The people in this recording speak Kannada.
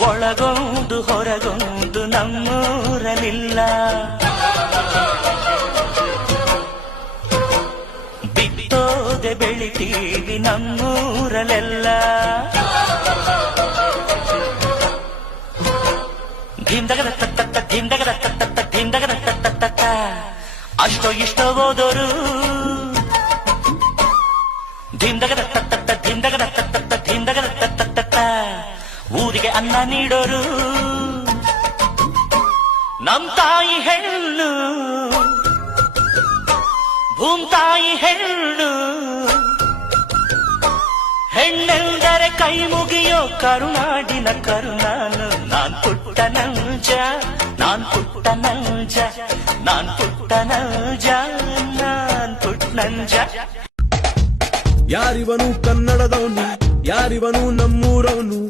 ಒಳಗೊಂದು ಹೊರಗೊಂದು ನಮ್ಮೂರಲಿಲ್ಲ. ಬಿತ್ತೋದೆ ಬೆಳಿತೀವಿ ನಮ್ಮೂರಲೆಲ್ಲ. ಧಿಂದಗದ ತತ್ತ ಧಿಂದಗದ ತತ್ತ ಧಿಂದಗದ ತತ್ತ. ಅಷ್ಟೋ ಇಷ್ಟೋ ಓದೋರು ಧಿಂದಗದ ತತ್ತ ಧಿಂದಗದ ತತ್ತ ಧಿಂದಗದ ತತ್ತ. ಊರಿಗೆ ಅನ್ನ ನೀಡೋರು ನಮ್ ತಾಯಿ ಹೆಣ್ಣು, ಭೂಮ್ತಾಯಿ ಹೆಣ್ಣು. ಹೆಣ್ಣೆಂದರೆ ಕೈ ಮುಗಿಯೋ ಕರುನಾಡಿನ ಕರುನಾನು. ನಾನ್ ಪುಟ್ಟ ನಂಜ, ನಾನ್ ಪುಟ್ಟ ನಂಜ, ನಾನ್ ಪುಟ್ಟ ನಂಜ, ನಾನ್ ಪುಟ್ಟ ನಂಜ. ಯಾರಿವನು ಕನ್ನಡದವನು, ಯಾರಿವನು ನಮ್ಮೂರವನು,